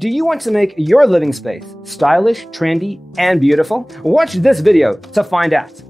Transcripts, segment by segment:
Do you want to make your living space stylish, trendy, and beautiful? Watch this video to find out.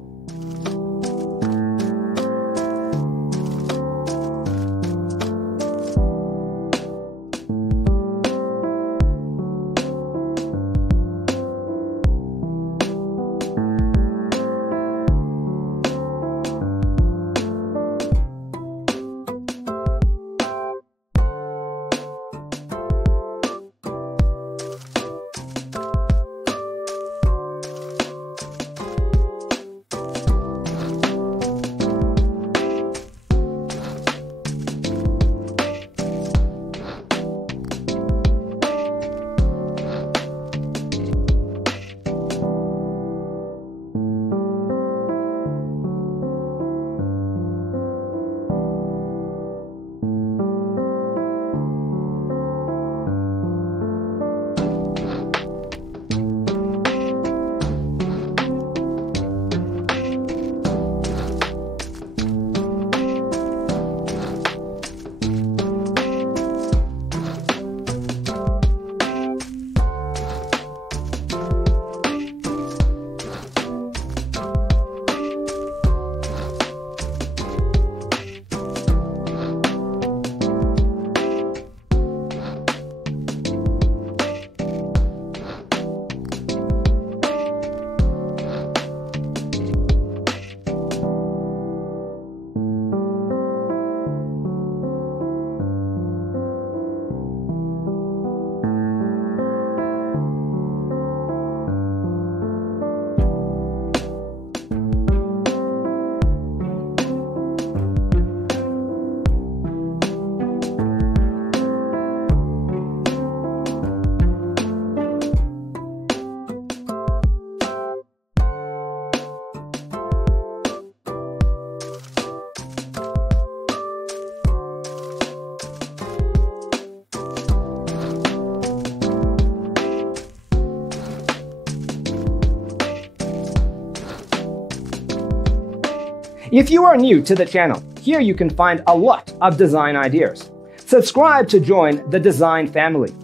If you are new to the channel, here you can find a lot of design ideas. Subscribe to join the design family.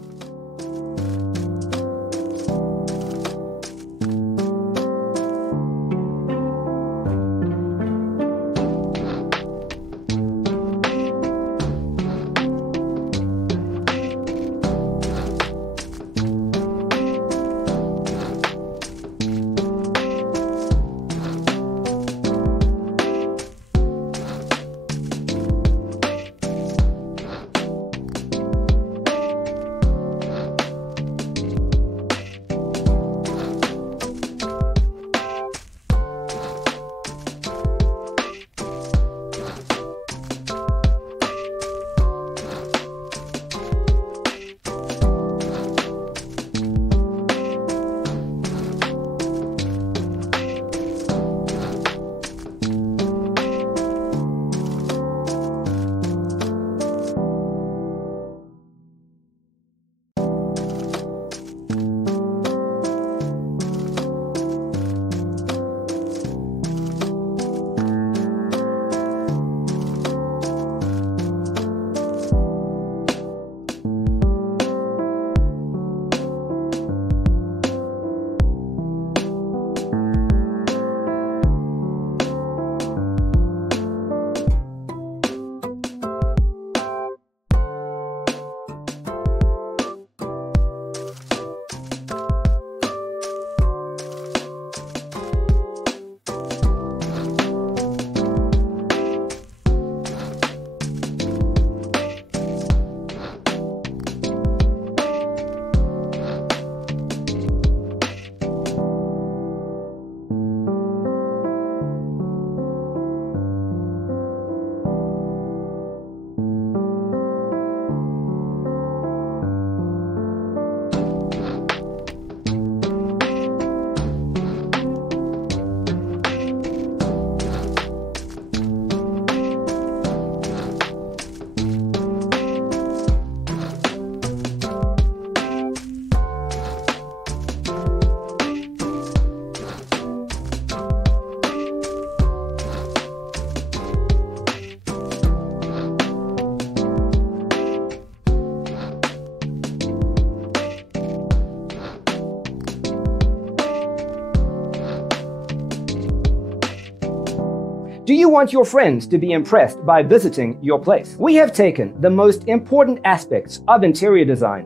Do you want your friends to be impressed by visiting your place? We have taken the most important aspects of interior design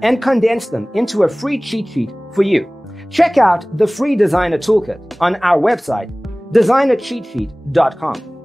and condensed them into a free cheat sheet for you. Check out the free designer toolkit on our website, designercheatsheet.com.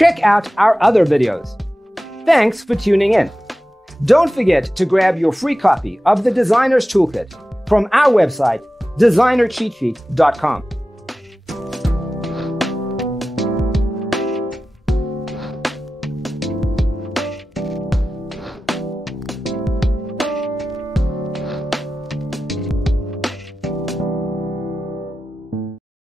Check out our other videos. Thanks for tuning in. Don't forget to grab your free copy of the Designer's Toolkit from our website, designercheatsheet.com.